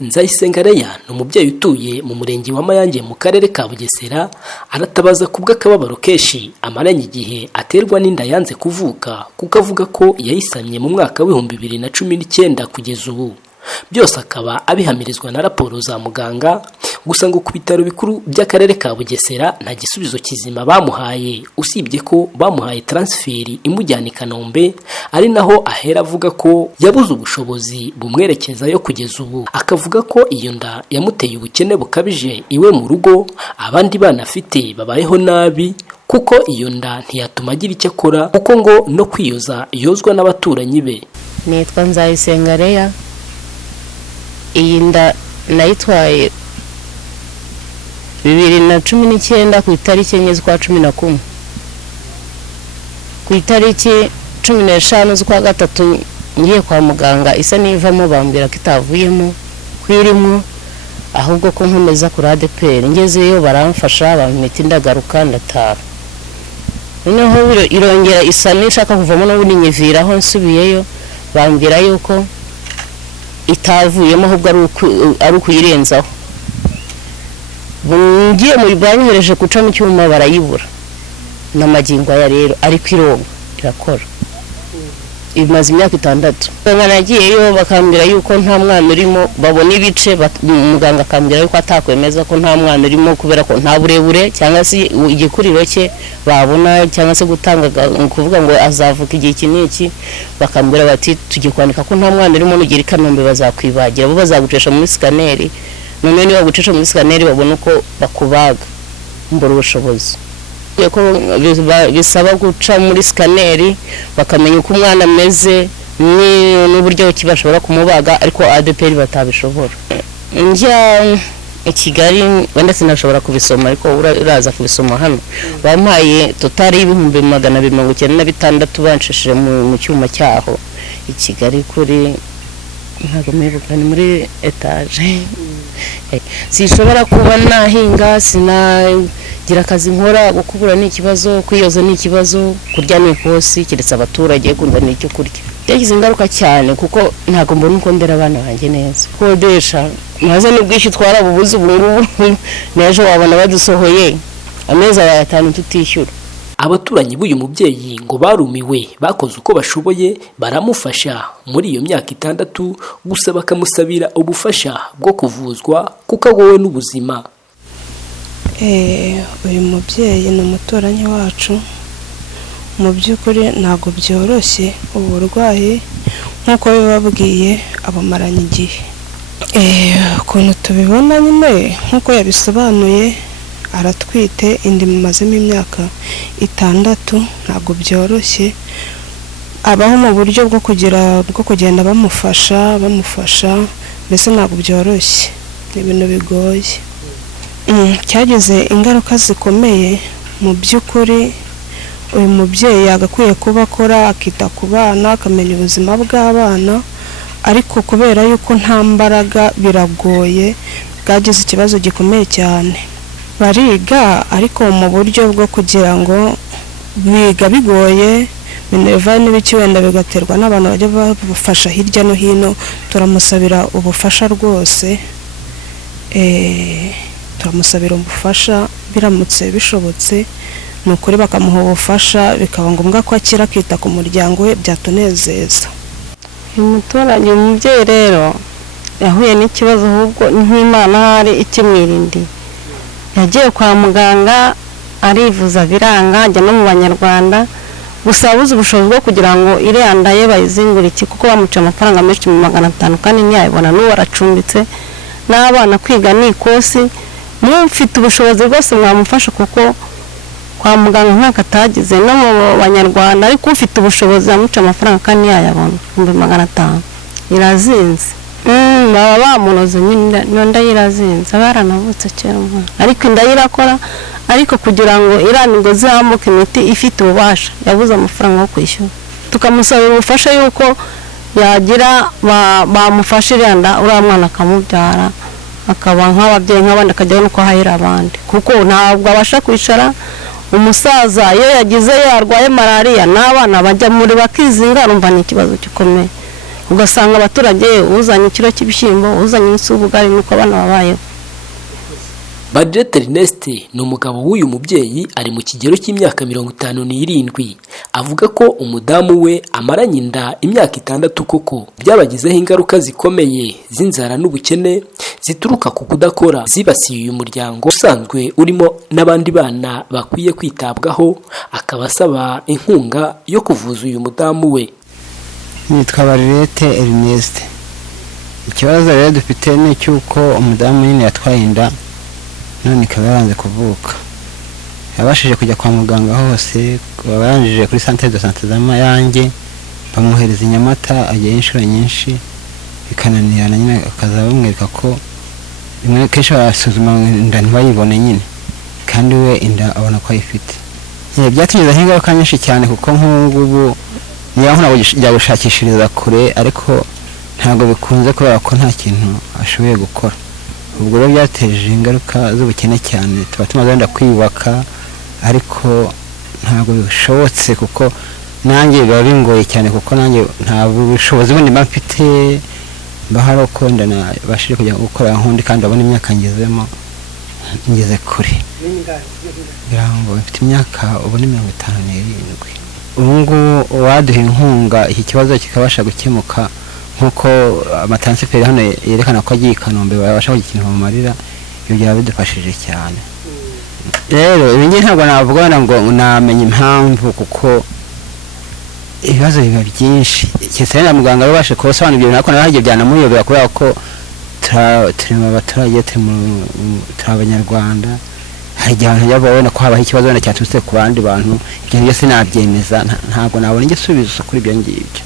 Nzayisenga Leya ni umubyeyi utuye mu murenge wa Mayange mu karere ka Bugesera, aratabaza kubw'akababaro kenshi amaranye igihe aterwa n'inda yanze kuvuka, kuko avuga ko yayisamye mu mwaka wa 2019 kugeza ubu. Byose akaba abihamirizwa na raporo za muganga, gusa ngo ku bitaro bikuru by'akarere ka Bugesera nta gisubizo kizima bamuhaye, usibye ko bamuhaye transferi imujyana i Kanombe, ari naho ahera avuga ko yabuze ubushobozi bumwerekeza yo kugeza ubu. Akavuga ko iyo nda yamuteye ubukene bukabije iwe mu rugo, abandi bana afite babayeho nabi, kuko iyo nda ntiyatuma agira icyo akora, kuko ngo no kwiyoza yozwa n'abaturanyi be. Nitwa Nzayisenga Leya. Iyi nda nayitwaye 2019 ku itariki 4 z'ukwa 11. Ku itariki 15 z'ukwa 3 ngiye kwa muganga isa nivamo bambwira ko itavuyemo kwirimo, ahubwo ko nkomeza kuri ADPR. Ngezeyo baramfasha bamita indagaruka ndataha. Noneho irongera isa nishaka kuvamo no nyiviraho nsubiyeyo, bambwira yuko itavuyemo ahubwo ari ukuyirenzaho. Ngiye muri banyohereje kuca mu cyuma barayibura, n'amagingo ya rero ari kwironga irakora. Imaze imyaka 6. Nagiyeyo bakambwira yuko nta mwana urimo, babona ibice, muganga akambwira yuko atakwemeza ko nta mwana urimo kubera ko nta burebure cyangwa se igikuriro cye babona, cyangwa se gutanga kuvuga ngo azavuka igihe kiniki. Bakambwira bati tujye kwandika ko nta mwana urimo, nugira i Kanombe bazakwibagira, bo bazagucesha muri scanner. None niba gucesha muri scanner babona uko bakubaga mbura ubushobozi, ko bisaba guca muri scanner bakamenya uko umwana ameze n'uburyo kibashobora kumubaga, ariko ADPR batabishobora. Njya i Kigali wenda sinashobora kubisoma, ariko uraza kubisoma hano. Bampaye totali y'ibihumbi 296 banshishije mu cyuma cyaho i Kigali kuri ntago mebuka, ni muri etage. Sishobora kuba nahinga, sinagira akazi nkora, gukubura ni ikibazo, kwiyoza ni ikibazo, kurya ni kosi, kiretse abaturage kunda ni icyo kurya. Yagize ingaruka cyane kuko ntago mbona uko ndera abana banjye neza. Kodesha maze n'ubwishyu twara bubuze ubungu, nejo wabona badusohoye ameza ya 5 tutishyura. Abaturanyi b'uyu mubyeyi ngo barumiwe, bakoze uko bashoboye baramufasha muri iyo myaka 6, gusa bakamusabira ubufasha bwo kuvuzwa kuko agowe n'ubuzima. Uyu mubyeyi ni umuturanyi wacu, mu by'ukuri ntago byoroshye uburwayi nk'uko bibabwiye abamaranye igihe. Ukuntu tubibona nyine nk'uko yabisobanuye, aratwite indi mumazemo imyaka 6, ntago byoroshye. Abaho mu buryo bwo kugenda bamufasha, mbese ntago byoroshye, ibintu bigoye. Cyagize ingaruka zikomeye mu by'ukuri. Uyu mubyeyi yagakwiye kuba akora, akita ku bana, akamenya ubuzima bw'abana, ariko kubera yuko nta mbaraga biragoye, bwagize ikibazo gikomeye cyane. Bariga ariko mu buryo bwo kugira ngo biga bigoye, minerva n'ibiki wenda bigaterwa n'abantu bajya bafasha hirya no hino. Turamusabira ubufasha rwose, turamusabira ubufasha biramutse bishobotse, nukuri bakamuha ubufasha bikaba ngombwa ko akira akita ku muryango we, byatunezeza. Umuturage umubyeyi rero yahuye n'ikibazo, ahubwo nk'Imana hari ikimwirindi. Yagiye kwa muganga arivuza biranga, ajya no mu Banyarwanda, gusa abuze ubushobozi bwo kugira ngo iriya nda ye bayizingure iki, kuko bamuca amafaranga menshi mu 500 kandi ntiyayibona. N'uwo aracumbitse n'abana kwiga ni ikosi. Mufite ubushobozi rwose mwamufasha, kuko kwa muganga nk'aka atagize no mu Banyarwanda, ariko ufite ubushobozi amuca amafaranga kandi yayabona 500. Irazinze. Baba bamunoze nyine nda yirazinze, baranavutse kera, ariko inda yirakora. Ariko kugira ngo iranirwe zihamuke imiti ifite ububasha, yabuze amafaranga yo kwishyura. Tukamusabira ubufasha yuko yagira bamufasha iranda uriya mwana akamubyara, akaba nk'ababyeyi nk'abandi, akajya no kwahira abandi, kuko ntabwo abasha kwicara. Umusaza iyo yagize yarwaye malaria, n'abana bajya muri bakizinga, rumva ni ikibazo gikomeye. ugasanga abaturage uzanye ikiro cy'ibishyimbo uzanye n'isubugari nuko abana babayeho. Badrette Ernest ni umugabo w'uyu mubyeyi, ari mu kigero cy'imyaka 57. Avuga ko umudamu we amaranye inda imyaka 6 koko byabagizeho ingaruka zikomeye z'inzara n'ubukene zituruka ku kudakora, zibasiye uyu muryango usanzwe urimo n'abandi bana bakwiye kwitabwaho. Akaba asaba inkunga yo kuvuza uyu mudamu we. Nitwa Badrette Ernest. Ikibazo rero dufite ni cyuko umudamu nyine yatwaye inda none ikaba yaranze kuvuka. Yabashije kujya kwa muganga hose, babanjije kuri centre de santé z'Amayange, bamuhereza Nyamata, ajya inshuro nyinshi bikananirana, nyine akaza bamwereka ko rimwe kenshi basuzuma inda ntibayibone nyine, kandi we inda abona ko ayifite. Byatugizeho ingaruka nyinshi cyane kuko nk'ubu niyo ntabwo jya gushakishiriza kure, ariko ntabwo bikunze kubera ko nta kintu ashoboye gukora. Ubwo rero byateje ingaruka z'ubukene cyane, tuba tumaze wenda kwiyubaka ariko ntabwo bishobotse kuko nanjye biba bingoye cyane, kuko nanjye nta bushobozi bundi mba mfite, bahari uko wenda nabashije kujya gukora nkundi kandi abona imyaka ngezemo ngeze kure. Birango mfite imyaka ubu ni 57. Ubu ngubu waduha inkunga iki kibazo kikabasha gukemuka, nkuko amatransfert hano yerekana ko agiye Kanombe babasha kugikintu mu marira, ibyo byaba bidufashije cyane. Rero ibingi ntabwo navuga ngo namenye impamvu, kuko ibibazo biba byinshi. Cyese na muganga babashe kusobanura ibyo nako naragiye byanamuyobera, kubera ko turimo abaturage, turi Abanyarwanda. Hari igihe abantu babona ko habaho ikibazo wenda cyaturutse ku bandi bantu, ibyo byose nabyemeza, ntabwo nabona igisubizo kuri ibyo ngibyo.